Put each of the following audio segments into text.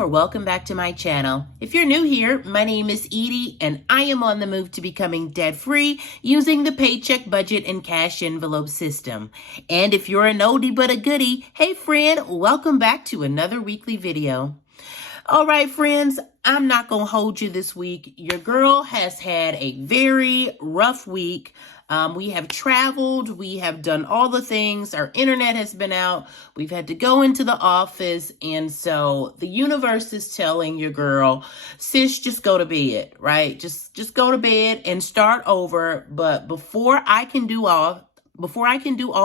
or welcome back to my channel. If you're new here, my name is Edie and I am on the move to becoming debt-free using the Paycheck budget and cash envelope system. And if you're an oldie but a goodie, hey friend, welcome back to another weekly video. All right, friends, I'm not going to hold you this week. Your girl has had a very rough week. We have traveled, we have done all the things, our internet has been out, we've had to go into the office, and so the universe is telling your girl, sis, just go to bed, right? Just go to bed and start over. But before I can do all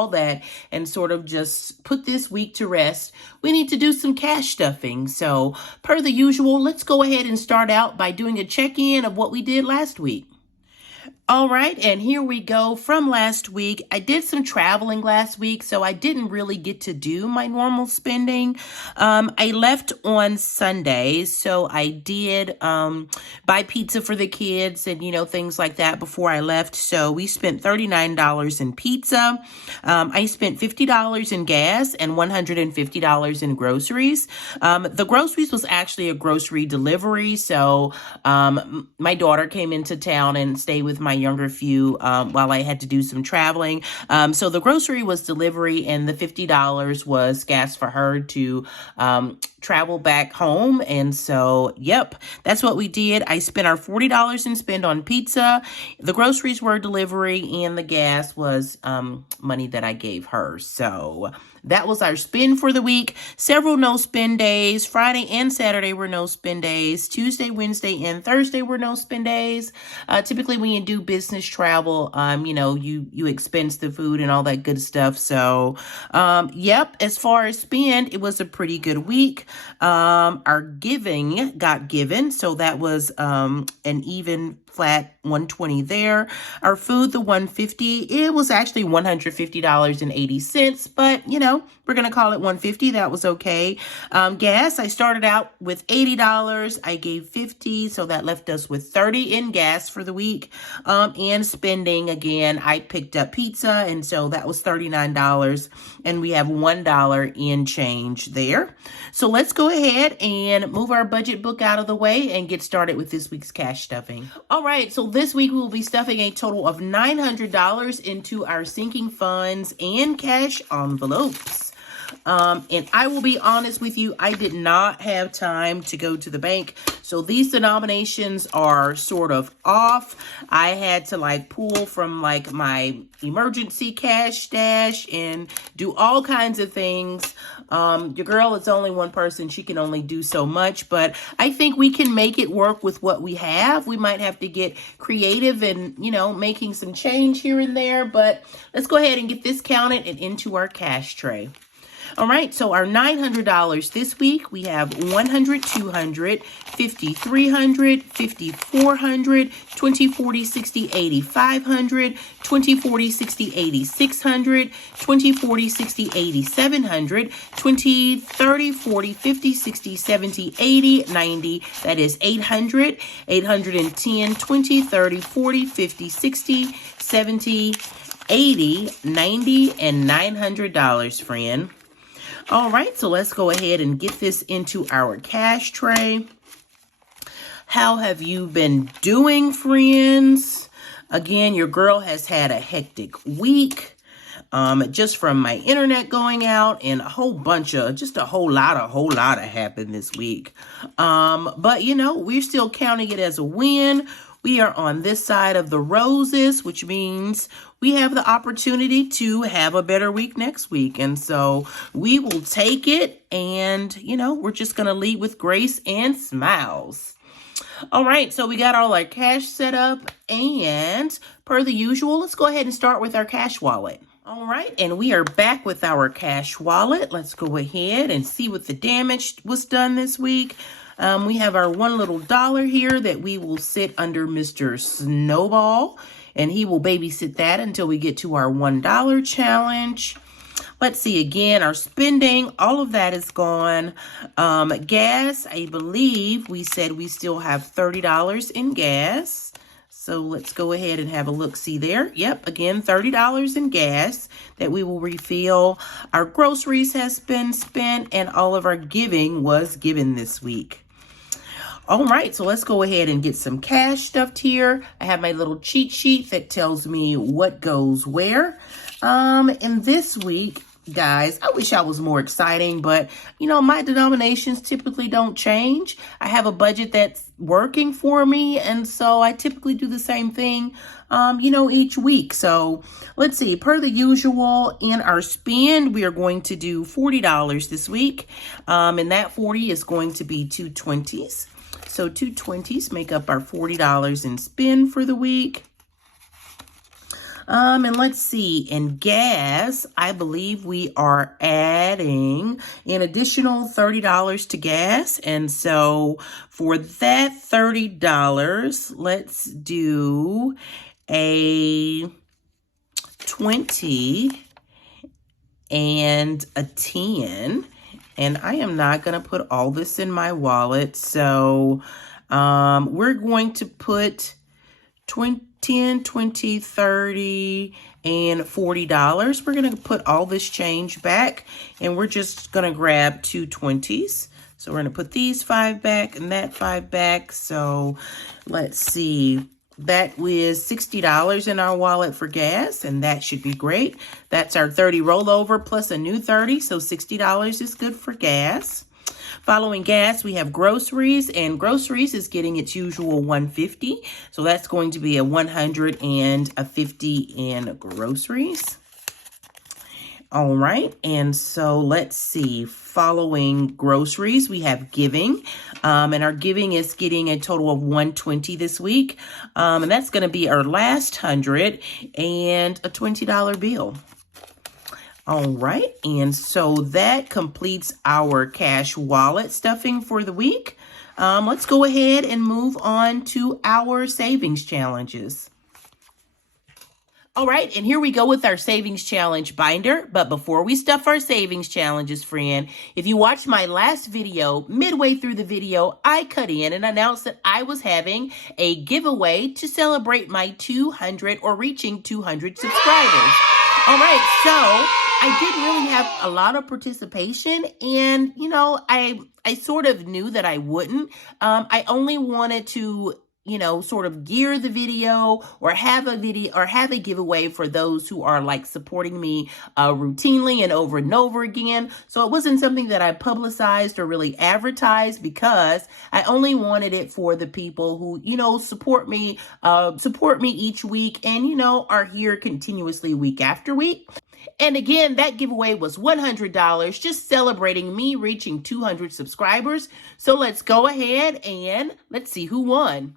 that and sort of just put this week to rest, we need to do some cash stuffing. So per the usual, let's go ahead and start out by doing a check-in of what we did last week. All right, and here we go from last week. I did some traveling last week, so I didn't really get to do my normal spending. I left on Sunday, so I did buy pizza for the kids and, things like that before I left. So we spent $39 in pizza. I spent $50 in gas and $150 in groceries. The groceries was actually a grocery delivery, so my daughter came into town and stayed with my younger few while I had to do some traveling. So the grocery was delivery and the $50 was gas for her to travel back home. And so, yep, that's what we did. I spent our $40 in spend on pizza. The groceries were delivery and the gas was money that I gave her. So that was our spend for the week. Several no spend days. Friday and Saturday were no spend days. Tuesday, Wednesday, and Thursday were no spend days. Typically when you do business travel, you expense the food and all that good stuff. So, yep, as far as spend, it was a pretty good week. Our giving got given. So that was an even flat 120 there. Our food, the 150, it was actually $150.80, but we're going to call it 150. That was okay. Gas, I started out with $80. I gave $50, so that left us with $30 in gas for the week. And spending, again, I picked up pizza, and so that was $39, and we have $1 in change there. So let's go ahead and move our budget book out of the way and get started with this week's cash stuffing. All right, so this week we will be stuffing a total of $900 into our sinking funds and cash envelopes. And I will be honest with you, I did not have time to go to the bank. So these denominations are sort of off. I had to pull from my emergency cash stash and do all kinds of things. Your girl is only one person. She can only do so much, but I think we can make it work with what we have. We might have to get creative and, making some change here and there, but let's go ahead and get this counted and into our cash tray. All right, so our $900 this week, we have $100, $200, $50, $300, $50, $400, $20, $40, $60, $80, $500, $20, $40, $60, $80, $600, $20, $40, $60, $80, $700, $20, $30, $40, $50, $60, $70, $80, $90, that is $800, $810, $20, $30, $40, $50, $60, $70, $80, $90, and $900, friend. All right, so let's go ahead and get this into our cash tray. How have you been doing, friends? Again, your girl has had a hectic week. Just from my internet going out and a whole lot happened this week. But we're still counting it as a win. We are on this side of the roses, which means we have the opportunity to have a better week next week. And so we will take it and, we're just going to lead with grace and smiles. All right, so we got all our cash set up and per the usual, let's go ahead and start with our cash wallet. All right, and we are back with our cash wallet. Let's go ahead and see what the damage was done this week. We have our one little dollar here that we will sit under Mr. Snowball, and he will babysit that until we get to our $1 challenge. Let's see, again, our spending, all of that is gone. Gas, I believe we said we still have $30 in gas. So let's go ahead and have a look-see there. Yep, again, $30 in gas that we will refill. Our groceries has been spent, and all of our giving was given this week. All right, so let's go ahead and get some cash stuffed here. I have my little cheat sheet that tells me what goes where. And this week, guys, I wish I was more exciting, but you know, my denominations typically don't change. I have a budget that's working for me, and so I typically do the same thing, you know, each week. So let's see, per the usual, in our spend, we are going to do $40 this week, and that 40 is going to be two 20s. So two 20s make up our $40 in spend for the week. And let's see, in gas, I believe we are adding an additional $30 to gas. And so for that $30, let's do a 20 and a 10. And I am not going to put all this in my wallet. So we're going to put 10, 20, 30, and $40. We're going to put all this change back, and we're just going to grab two 20s. So we're going to put these 5 back and that 5 back. So let's see. That was $60 in our wallet for gas, and that should be great. That's our 30 rollover plus a new 30, so $60 is good for gas. Following gas, we have groceries, and groceries is getting its usual $150. So that's going to be a $100 and a $50 in groceries. All right, and so let's see. Following groceries, we have giving, and our giving is getting a total of $120 this week, and that's going to be our last $100 and a $20 bill. All right, and so that completes our cash wallet stuffing for the week. Let's go ahead and move on to our savings challenges. All right, and here we go with our savings challenge binder. But before we stuff our savings challenges, friend, if you watched my last video, midway through the video, I cut in and announced that I was having a giveaway to celebrate my 200 or reaching 200 subscribers. All right, so I didn't really have a lot of participation, and you know, I sort of knew that I wouldn't. I only wanted to, you know, sort of gear the video or have a giveaway for those who are like supporting me routinely and over again. So it wasn't something that I publicized or really advertised, because I only wanted it for the people who, you know, support me each week and, you know, are here continuously week after week. And again, that giveaway was $100, just celebrating me reaching 200 subscribers. So let's go ahead and let's see who won.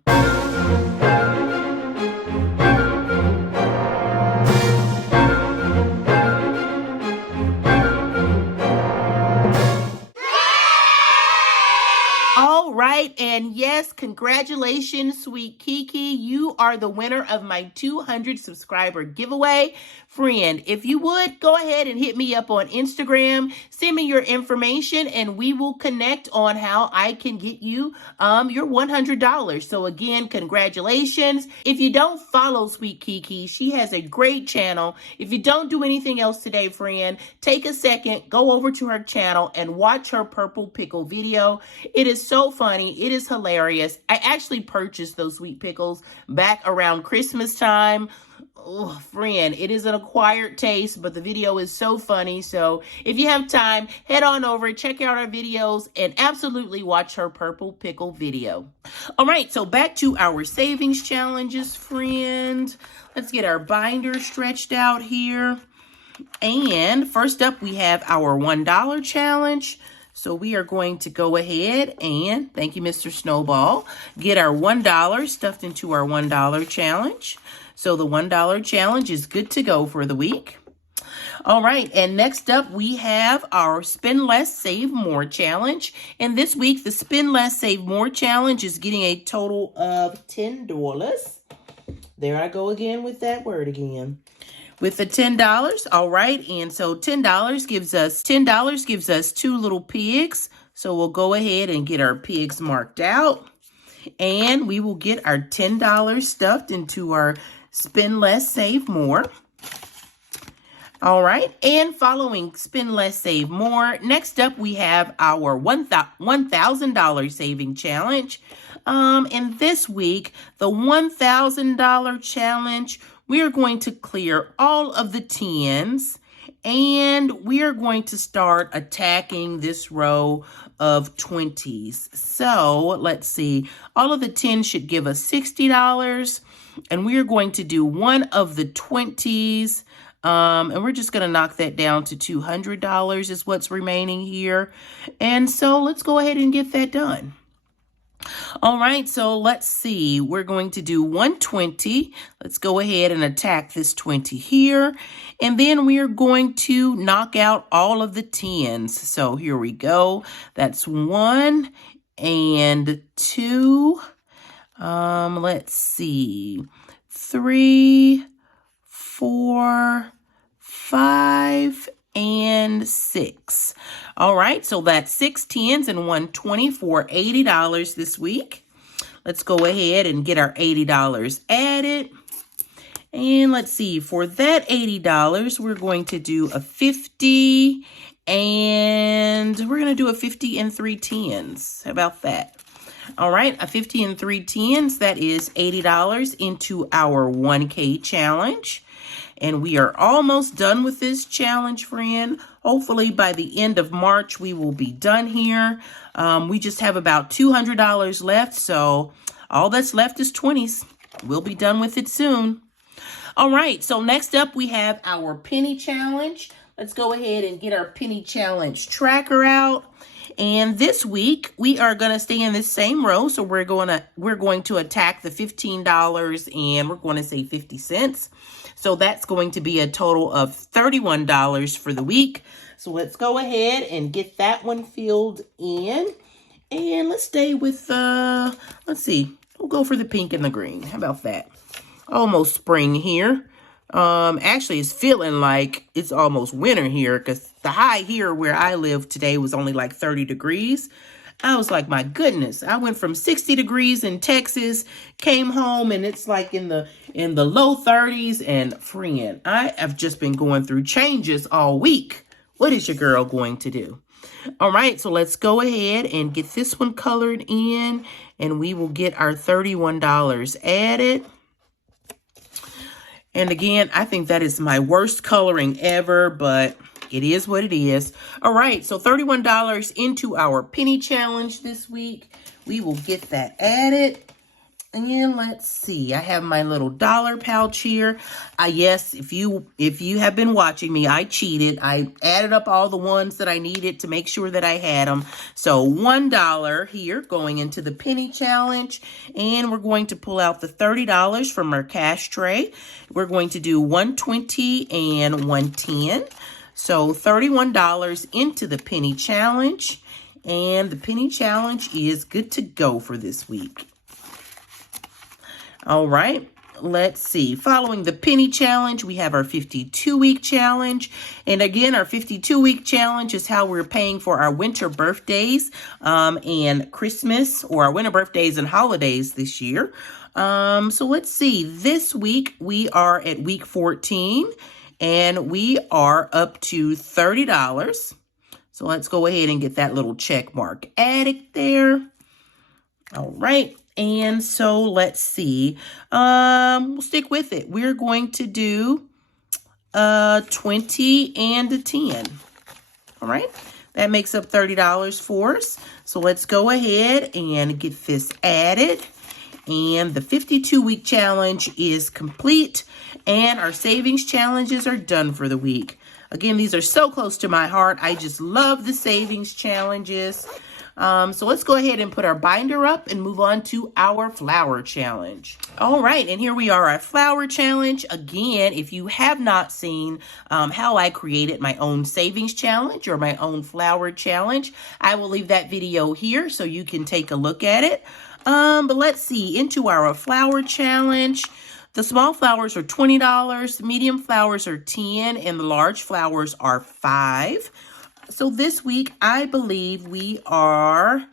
All right, and yes, congratulations, sweet Kiki. You are the winner of my 200 subscriber giveaway. Friend, if you would, go ahead and hit me up on Instagram, send me your information, and we will connect on how I can get you your $100. So again, congratulations. If you don't follow Sweet Kiki, she has a great channel. If you don't do anything else today, friend, take a second, go over to her channel and watch her purple pickle video. It is so funny. It is hilarious. I actually purchased those sweet pickles back around Christmas time. Oh, friend, it is an acquired taste, but the video is so funny. So if you have time, head on over, check out our videos, and absolutely watch her purple pickle video. All right, so back to our savings challenges, friend. Let's get our binder stretched out here. And first up, we have our $1 challenge. So we are going to go ahead and, thank you, Mr. Snowball, get our $1 stuffed into our $1 challenge. So the $1 challenge is good to go for the week. All right, and next up we have our Spend Less, Save More challenge. And this week, the Spend Less, Save More challenge is getting a total of $10. There I go again with that word again. With the $10, all right, and so $10 gives us two little pigs. So we'll go ahead and get our pigs marked out. and we will get our $10 stuffed into our Spend Less, Save More. All right, and following Spend Less, Save More, next up we have our $1,000 saving challenge. And this week, the $1,000 challenge, we are going to clear all of the 10s, and we are going to start attacking this row of 20s. So let's see, all of the 10s should give us $60, and we are going to do one of the 20s. And we're just going to knock that down to $200 is what's remaining here. And so let's go ahead and get that done. All right, so let's see. We're going to do 120. Let's go ahead and attack this 20 here. And then we are going to knock out all of the 10s. So here we go. That's 1 and 2. Let's see. 3, 4, 5, and 6. All right, so that's 6 10s and 120 for $80 this week. Let's go ahead and get our $80 added. And let's see, for that $80, we're going to do a 50, and we're going to do a 50 and 3 10s. How about that? All right, a 50 and 3 10s, that is $80 into our 1K challenge. And we are almost done with this challenge, friend. Hopefully by the end of March, we will be done here. We just have about $200 left, so all that's left is 20s. We'll be done with it soon. All right, so next up we have our penny challenge. Let's go ahead and get our penny challenge tracker out. And this week we are going to stay in this same row. So we're going to attack the $15 and we're going to say 50 cents. So that's going to be a total of $31 for the week. So let's go ahead and get that one filled in. And let's stay with, let's see, we'll go for the pink and the green. How about that? Almost spring here. Actually, it's feeling like it's almost winter here because the high here where I live today was only like 30 degrees. I was like, my goodness, I went from 60 degrees in Texas, came home, and it's like in the low 30s. And friend, I have just been going through changes all week. What is your girl going to do? All right, so let's go ahead and get this one colored in, and we will get our $31 added. And again, I think that is my worst coloring ever, but it is what it is. All right, so $31 into our penny challenge this week. We will get that added. And let's see, I have my little dollar pouch here. Yes, if you have been watching me, I cheated. I added up all the ones that I needed to make sure that I had them. So $1 here going into the penny challenge. And we're going to pull out the $30 from our cash tray. We're going to do 120 and 110. So $31 into the penny challenge. And the penny challenge is good to go for this week. All right, let's see. Following the penny challenge, we have our 52-week challenge. And again, our 52-week challenge is how we're paying for our winter birthdays and Christmas, or our winter birthdays and holidays this year. So let's see. This week, we are at week 14, and we are up to $30. So let's go ahead and get that little check mark added there. All right. And so let's see, we'll stick with it. We're going to do 20 and a 10. All right, that makes up $30 for us. So let's go ahead and get this added. And the 52-week challenge is complete. And our savings challenges are done for the week. Again, these are so close to my heart. I just love the savings challenges. So let's go ahead and put our binder up and move on to our flower challenge. All right, and here we are, our flower challenge. Again, if you have not seen how I created my own savings challenge or my own flower challenge, I will leave that video here so you can take a look at it. But let's see, into our flower challenge. The small flowers are $20, medium flowers are $10, and the large flowers are $5. So this week, I believe we are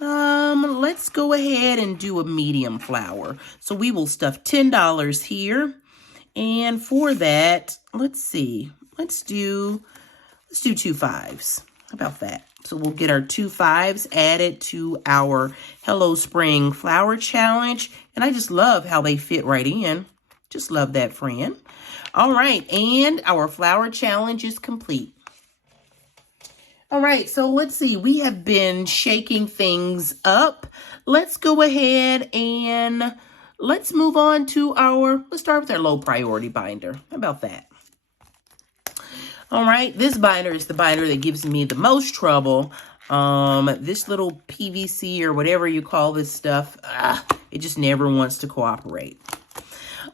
Let's go ahead and do a medium flower. So we will stuff $10 here. And for that, let's see. Let's do 2 5s. How about that? So we'll get our 2 5s added to our Hello Spring Flower Challenge. And I just love how they fit right in. Just love that, friend. All right, and our flower challenge is complete. All right, so let's see. We have been shaking things up. Let's go ahead and let's move on to let's start with our low priority binder. How about that? All right, this binder is the binder that gives me the most trouble. This little PVC or whatever you call this stuff, it just never wants to cooperate.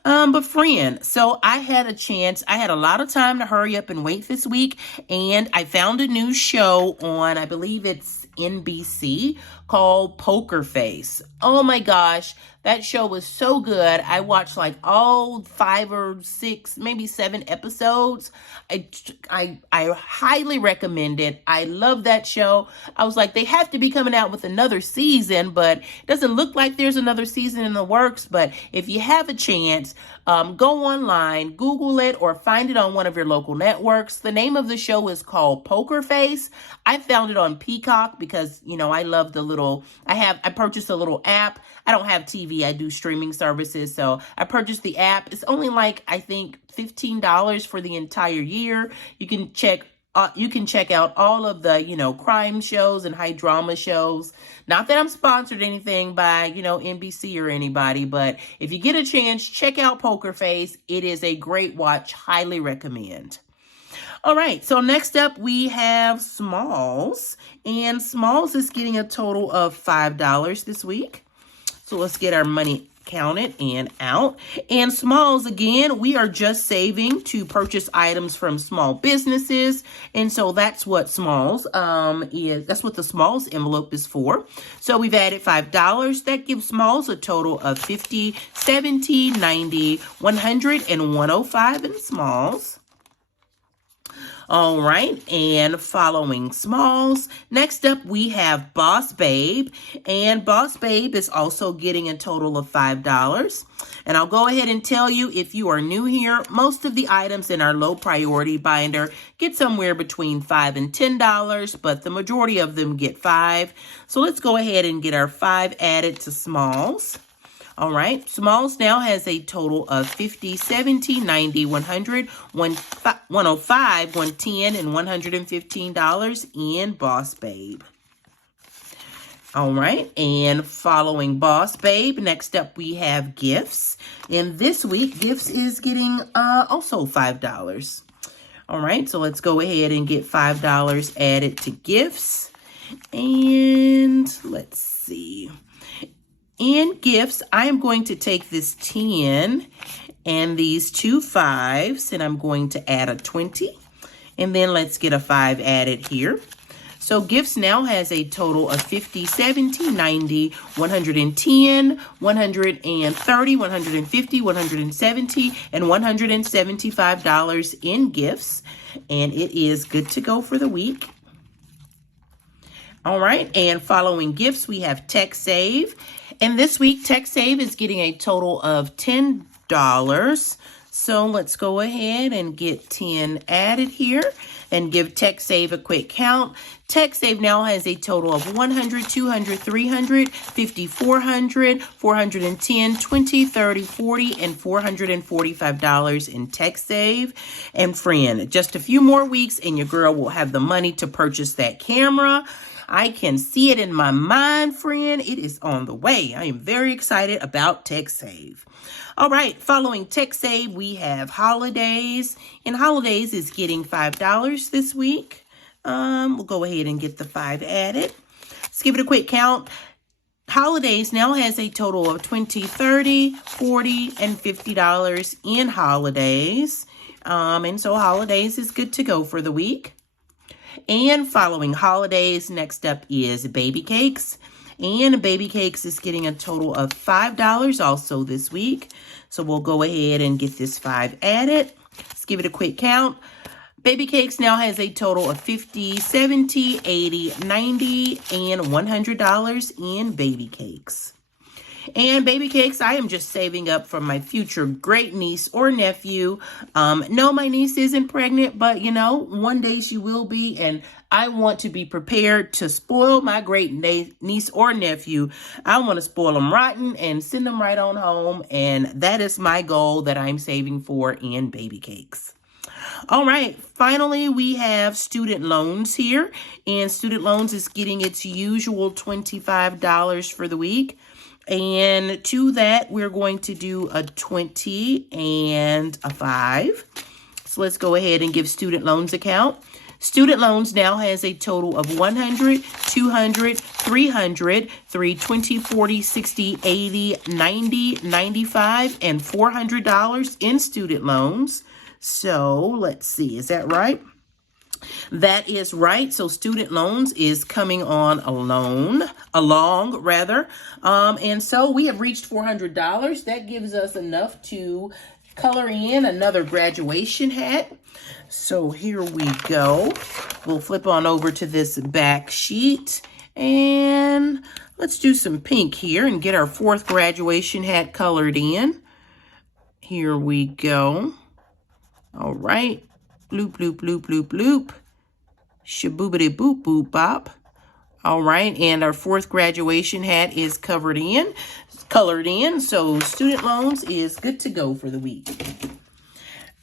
But friend, so I had a lot of time to hurry up and wait this week, and I found a new show on, I believe it's NBC, called Poker Face. Oh my gosh, that show was so good. I watched like all 5 or 6, maybe 7 episodes. I highly recommend it. I love that show. I was like, they have to be coming out with another season, but it doesn't look like there's another season in the works. But if you have a chance, go online, Google it, or find it on one of your local networks. The name of the show is called Poker Face. I found it on Peacock because, you know, I love the little, I purchased a little app. I don't have TV. I do streaming services. So I purchased the app. It's only like, I think, $15 for the entire year. You can check out all of the, you know, crime shows and high drama shows. Not that I'm sponsored anything by, you know, NBC or anybody, but if you get a chance, check out Poker Face. It is a great watch. Highly recommend. All right, so next up we have Smalls, and Smalls is getting a total of $5 this week. So let's get our money counted and out. And Smalls, again, we are just saving to purchase items from small businesses. And so that's what Smalls that's what the Smalls envelope is for. So we've added $5. That gives Smalls a total of $50, $70, $90, $100, and $105 in Smalls. All right, and following Smalls, next up we have Boss Babe, and Boss Babe is also getting a total of $5. And I'll go ahead and tell you, if you are new here, most of the items in our low priority binder get somewhere between $5 and $10, but the majority of them get $5. So let's go ahead and get our $5 added to Smalls. All right, Smalls now has a total of $50, $70, $90, $100, $105, $110, and $115 in Boss Babe. All right, and following Boss Babe, next up we have Gifts. And this week, Gifts is getting also $5. All right, so let's go ahead and get $5 added to Gifts. And let's see. In Gifts, I am going to take this 10 and these 2 5s, and I'm going to add a 20. And then let's get a 5 added here. So Gifts now has a total of $50, $70, $90, $110, $130, $150, $170, and $175 in Gifts. And it is good to go for the week. All right, and following Gifts, we have Tech Save. And this week, Tech Save is getting a total of $10. So let's go ahead and get 10 added here and give Tech Save a quick count. Tech Save now has a total of $100, $200, $300, $50, $400, $410, $20, $30, $40, and $445 in Tech Save. And friend, just a few more weeks and your girl will have the money to purchase that camera. I can see it in my mind, friend. It is on the way. I am very excited about Tech Save. All right, following Tech Save, we have Holidays. And Holidays is getting $5 this week. We'll go ahead and get the 5 added. Let's give it a quick count. Holidays now has a total of $20, $30, $40, and $50 in Holidays. And so Holidays is good to go for the week. And following Holidays, next up is Baby Cakes. And Baby Cakes is getting a total of $5 also this week. So we'll go ahead and get this 5 added. Let's give it a quick count. Baby Cakes now has a total of $50, $70, $80, $90, and $100 in baby cakes. And baby cakes, I am just saving up for my future great niece or nephew. No, my niece isn't pregnant, but you know, one day she will be, and I want to be prepared to spoil my great niece or nephew. I want to spoil them rotten and send them right on home, and that is my goal that I'm saving for in baby cakes. All right, finally, we have student loans here, and student loans is getting its usual $25 for the week. And to that, we're going to do a 20 and a 5. So let's go ahead and give student loans a count. Student loans now has a total of 100, 200, 300, 320, 40, 60, 80, 90, 95, and $400 in student loans. So let's see, is that right? That is right. So student loans is coming on along. And so we have reached $400. That gives us enough to color in another graduation hat. So here we go. We'll flip on over to this back sheet and let's do some pink here and get our 4th graduation hat colored in. Here we go. All right. Bloop, bloop, bloop, bloop, bloop. Shaboobity boop, boop, bop. All right, and our 4th graduation hat is colored in. So student loans is good to go for the week.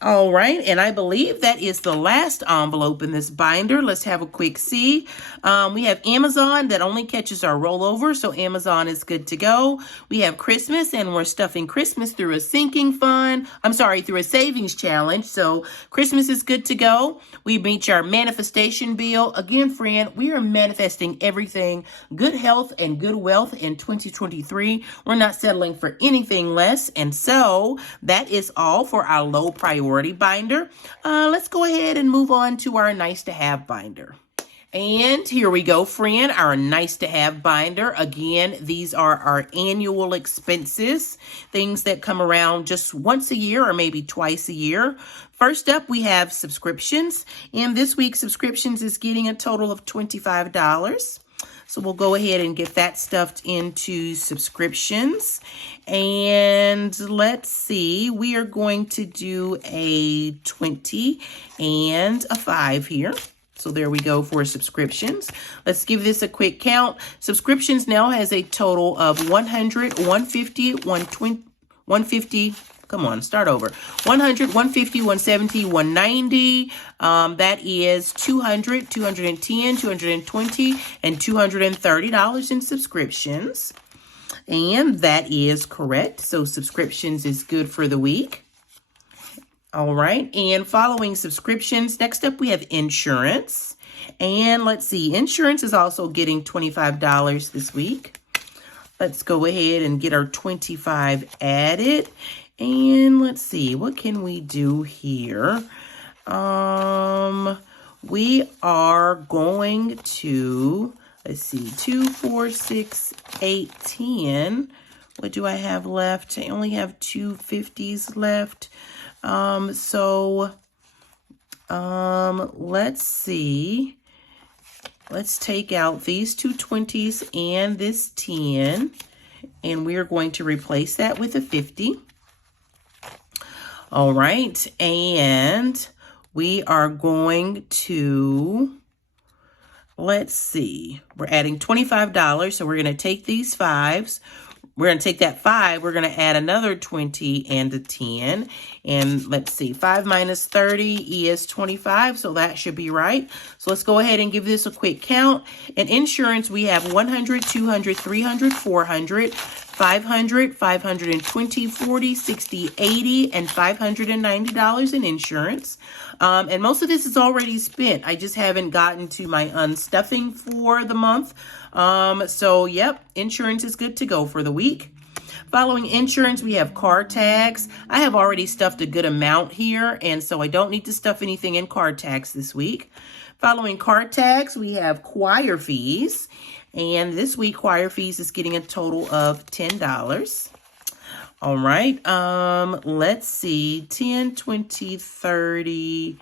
All right, and I believe that is the last envelope in this binder. Let's have a quick see. We have Amazon that only catches our rollover, so Amazon is good to go. We have Christmas, and we're stuffing Christmas through a sinking fund. Through a savings challenge, so Christmas is good to go. We reach our manifestation bill. Again, friend, we are manifesting everything. Good health and good wealth in 2023. We're not settling for anything less, and so that is all for our low priority binder. Let's go ahead and move on to our nice to have binder. And here we go, friend, our nice to have binder. Again, these are our annual expenses, things that come around just once a year or maybe twice a year. First up, we have subscriptions, and this week's subscriptions is getting a total of $25. So we'll go ahead and get that stuffed into subscriptions. And let's see, we are going to do a 20 and a 5 here. So there we go for subscriptions. Let's give this a quick count. Subscriptions now has a total of 100, 150, 120, 150. Come on, start over. 100, 150, 170, 190. That is 200, 210, 220, and $230 in subscriptions. And that is correct. So subscriptions is good for the week. All right. And following subscriptions, next up we have insurance. And let's see, insurance is also getting $25 this week. Let's go ahead and get our 25 added. And let's see, what can we do here? We are going to, let's see, 2, 4, 6, 8, 10. What do I have left? I only have 2 50s left. Let's see. Let's take out these 2 20s and this 10. And we're going to replace that with a 50. All right, and we are going to, let's see, we're adding $25, so we're going to take these 5s. We're going to take that 5, we're going to add another 20 and a 10. And let's see, 5 minus 30 is 25, so that should be right. So let's go ahead and give this a quick count. In insurance, we have 100, 200, 300, 400, 500, 520, 40, 60, 80, and $590 in insurance. And most of this is already spent. I just haven't gotten to my unstuffing for the month. So, yep, insurance is good to go for the week. Following insurance, we have car tax. I have already stuffed a good amount here, and so I don't need to stuff anything in car tax this week. Following car tax, we have choir fees. And this week, choir fees is getting a total of $10. All right. Let's see. 10, 20, 30,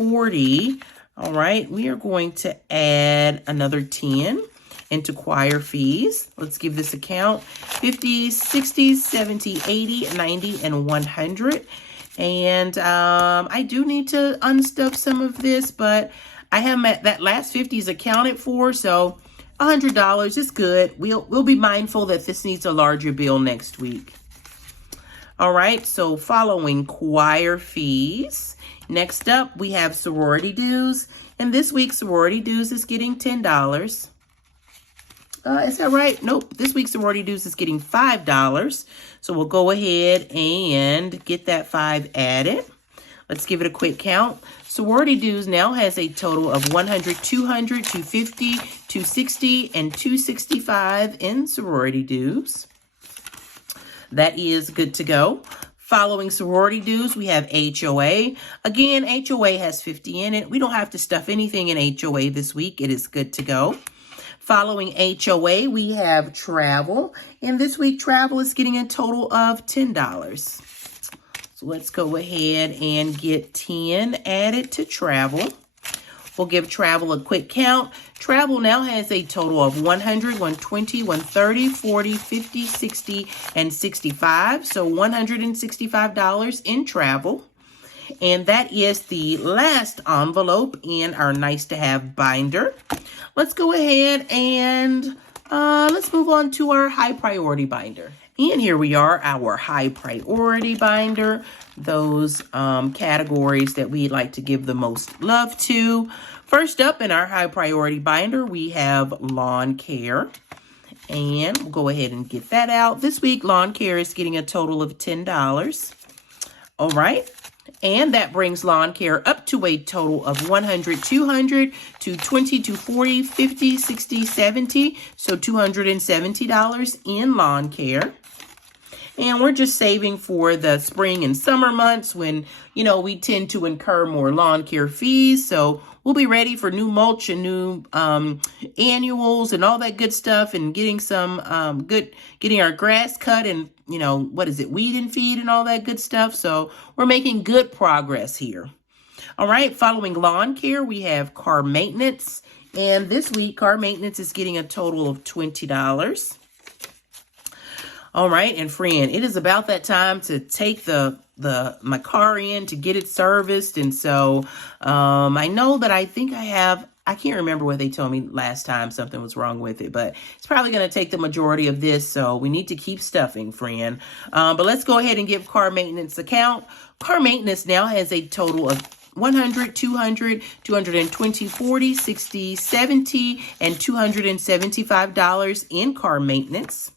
40. All right, we are going to add another 10 into choir fees. Let's give this a count. 50, 60, 70, 80, 90, and 100. And I do need to unstuff some of this, but I have that last 50 is accounted for, so $100 is good. We'll be mindful that this needs a larger bill next week. All right, so following choir fees. Next up, we have sorority dues. And this week, sorority dues is getting $10. Is that right? Nope. This week's sorority dues is getting $5. So we'll go ahead and get that 5 added. Let's give it a quick count. Sorority dues now has a total of 100, 200, 250, 260, and 265 in sorority dues. That is good to go. Following sorority dues, we have HOA. Again, HOA has 50 in it. We don't have to stuff anything in HOA this week. It is good to go. Following HOA, we have travel. And this week, travel is getting a total of $10. So let's go ahead and get 10 added to travel. We'll give travel a quick count. Travel now has a total of 100, 120, 130, 40, 50, 60, and 65. So $165 in travel. And that is the last envelope in our nice to have binder. Let's go ahead and let's move on to our high priority binder. And here we are, our high priority binder, those categories that we like to give the most love to. First up in our high priority binder, we have lawn care. And we'll go ahead and get that out. This week, lawn care is getting a total of $10. All right. And that brings lawn care up to a total of 100, 200, 220, 240, 50, 60, 70. So $270 in lawn care. And we're just saving for the spring and summer months when, you know, we tend to incur more lawn care fees. So we'll be ready for new mulch and new annuals and all that good stuff, and getting some getting our grass cut and, you know, weed and feed and all that good stuff. So we're making good progress here. All right, following lawn care, we have car maintenance. And this week, car maintenance is getting a total of $20. All right, and friend, it is about that time to take my car in to get it serviced. And so I know that I can't remember what they told me last time something was wrong with it, but it's probably going to take the majority of this. So we need to keep stuffing, friend. But let's go ahead and give car maintenance a count. Car maintenance now has a total of 100, 200, 220, 40, 60, 70, and $275 in car maintenance.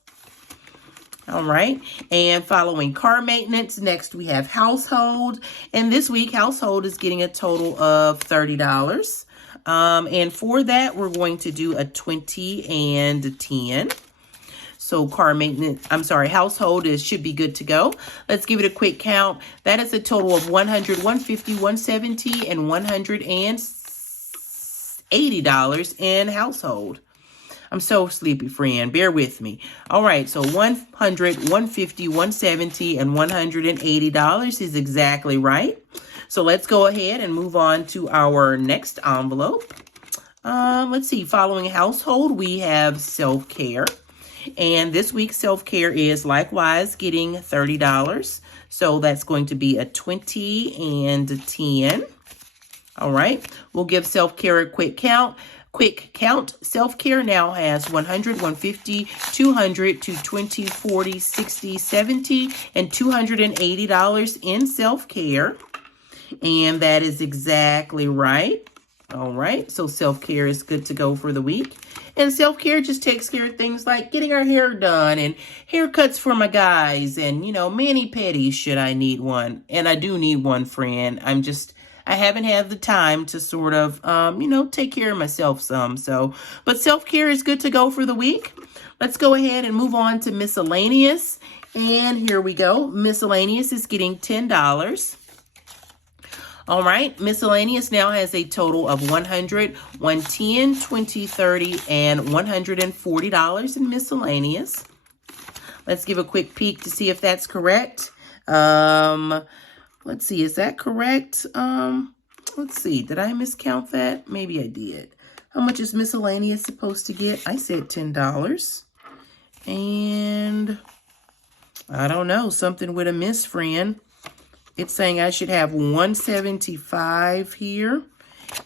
All right, and following car maintenance, next we have household. And this week, household is getting a total of $30. And for that, we're going to do a 20 and a 10. So household should be good to go. Let's give it a quick count. That is a total of 100, 150, 170, and $180 in household. I'm so sleepy, friend. Bear with me. All right, so 100, 150, 170, and $180 is exactly right. So let's go ahead and move on to our next envelope. Let's see. Following household, we have self-care. And this week's self-care is likewise getting $30. So that's going to be a 20 and a 10. All right. We'll give self-care a quick count. Self-care now has 100, 150, 200, 220, 40, 60, 70, and $280 in self-care. And that is exactly right. All right. So self-care is good to go for the week. And self-care just takes care of things like getting our hair done and haircuts for my guys and, you know, mani-pedis should I need one. And I do need one, friend. I haven't had the time to sort of, take care of myself some. But self-care is good to go for the week. Let's go ahead and move on to miscellaneous. And here we go. Miscellaneous is getting $10. All right. Miscellaneous now has a total of 100, 110, 20, 30, and $140 in miscellaneous. Let's give a quick peek to see if that's correct. Let's see, is that correct? let's see, did I miscount that? Maybe I did. How much is miscellaneous supposed to get? I said $10. And I don't know, something with a miss, friend. It's saying I should have 175 here.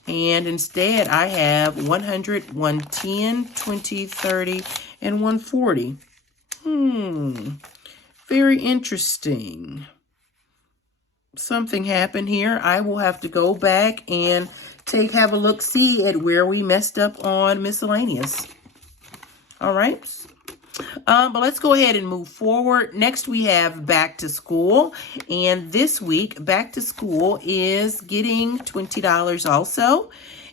And instead I have 100, 110, 20, 30, and 140. Very interesting. Something happened here. I will have to go back and have a look, see at where we messed up on miscellaneous. All right. But let's go ahead and move forward. Next, we have back to school. And this week, back to school is getting $20 also.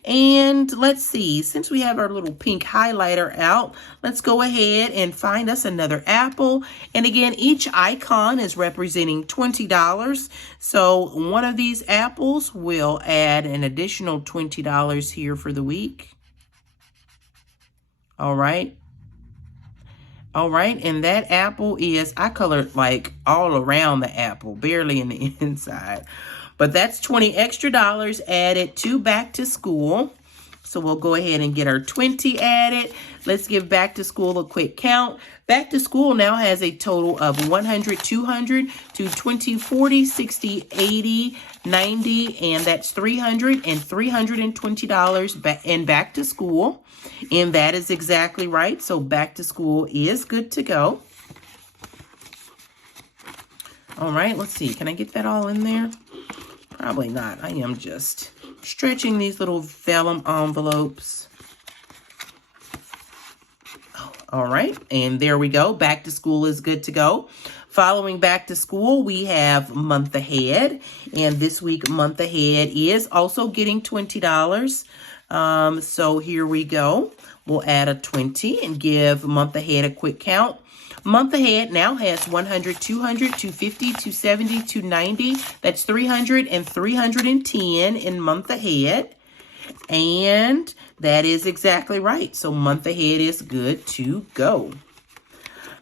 And let's see, since we have our little pink highlighter out, let's go ahead and find us another apple. And again, each icon is representing $20. So one of these apples will add an additional $20 here for the week. All right. All right, and that apple is, I colored like all around the apple, barely in the inside. But that's $20 extra added to back to school. So we'll go ahead and get our 20 added. Let's give back to school a quick count. Back to school now has a total of 100, 200 to 20, 40, 60, 80, 90, and that's $300 and $320 in back to school. And that is exactly right. So back to school is good to go. All right, let's see. Can I get that all in there? Probably not. I am just stretching these little vellum envelopes. All right, and there we go. Back to school is good to go. Following back to school, we have month ahead. And this week, month ahead is also getting $20. So here we go. We'll add a 20 and give month ahead a quick count. Month ahead now has 100, 200, 250, 270, 290. That's 300 and 310 in month ahead. And that is exactly right. So month ahead is good to go.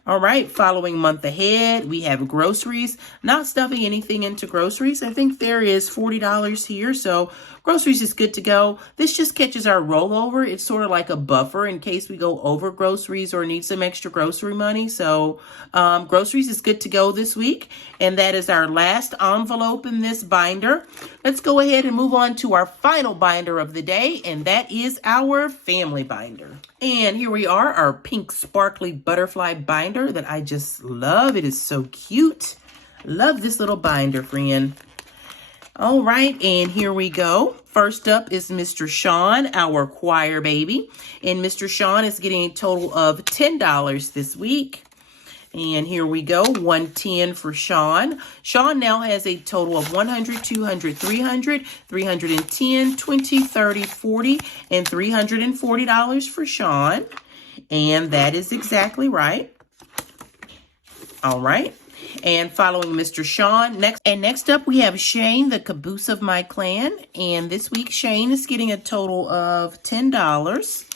All right, following month ahead, we have groceries. Not stuffing anything into groceries. I think there is $40 here, so groceries is good to go. This just catches our rollover. It's sort of like a buffer in case we go over groceries or need some extra grocery money. So groceries is good to go this week, and that is our last envelope in this binder. Let's go ahead and move on to our final binder of the day, and that is our family binder. And here we are, our pink sparkly butterfly binder that I just love. It is so cute. Love this little binder, friend. All right, and here we go. First up is Mr. Sean, our choir baby. And Mr. Sean is getting a total of $10 this week. And here we go, 110 for Sean. Sean now has a total of 100, 200, 300, 310, 20, 30, 40, and $340 for Sean. And that is exactly right. All right. And following Mr. Sean, next up we have Shane, the caboose of my clan. And this week Shane is getting a total of $10.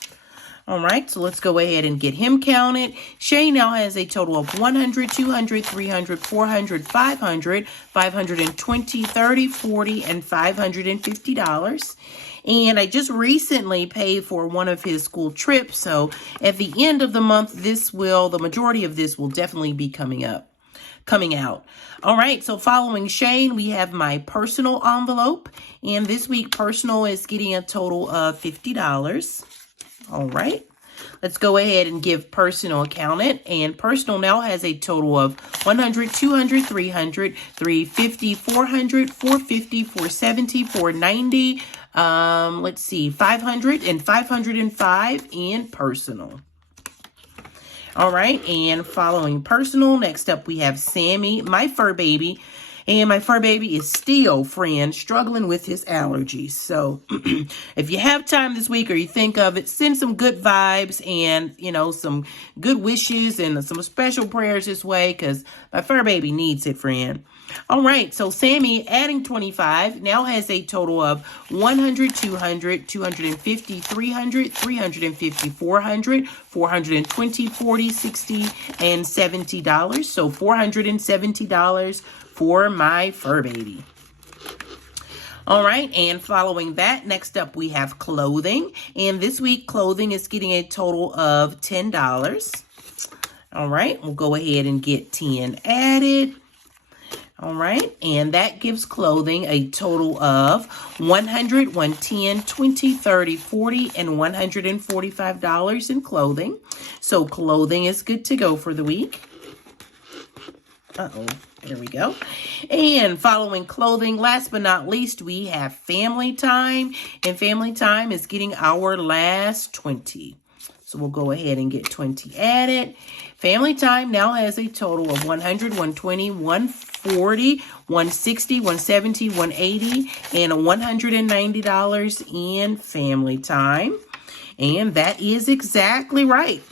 All right, so let's go ahead and get him counted. Shane now has a total of 100, 200, 300, 400, 500, 520, 30, 40, and $550. And I just recently paid for one of his school trips, so at the end of the month, the majority of this will definitely be coming out. All right, so following Shane, we have my personal envelope. And this week, personal is getting a total of $50. All right, let's go ahead and give personal a count it. And personal now has a total of 100, 200, 300, 350, 400, 450, 470, 490. Let's see, 500 and 505 in personal. All right, and following personal, next up we have Sammy, my fur baby. And my fur baby is still, friend, struggling with his allergies. So if you have time this week or you think of it, send some good vibes and, some good wishes and some special prayers this way because my fur baby needs it, friend. All right, so Sammy, adding 25, now has a total of 100, 200, 250, 300, 350, 400, 420, 40, 60, and $70. So $470 for my fur baby. All right, and following that, next up we have clothing. And this week, clothing is getting a total of $10. All right, we'll go ahead and get 10 added. All right, and that gives clothing a total of $100, $110, $20, $30, $40, and $145 in clothing. So clothing is good to go for the week. There we go. And following clothing, last but not least, we have family time. And family time is getting our last 20. So we'll go ahead and get 20 added. Family time now has a total of $100, $120, $140, $160, $170, $180, and $190 in family time. And that is exactly right.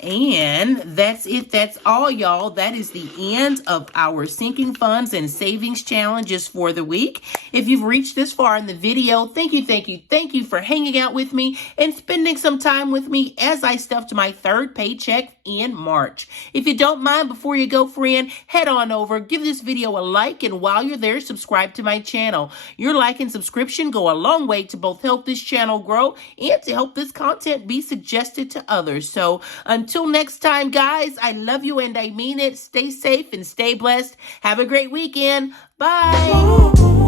And that's it. That's all, y'all. That is the end of our sinking funds and savings challenges for the week. If you've reached this far in the video, thank you for hanging out with me and spending some time with me as I stuffed my third paycheck in March. If you don't mind, before you go, friend, head on over, give this video a like, and while you're there, subscribe to my channel. Your like and subscription go a long way to both help this channel grow and to help this content be suggested to others. So until next time, guys, I love you and I mean it. Stay safe and stay blessed. Have a great weekend. Bye.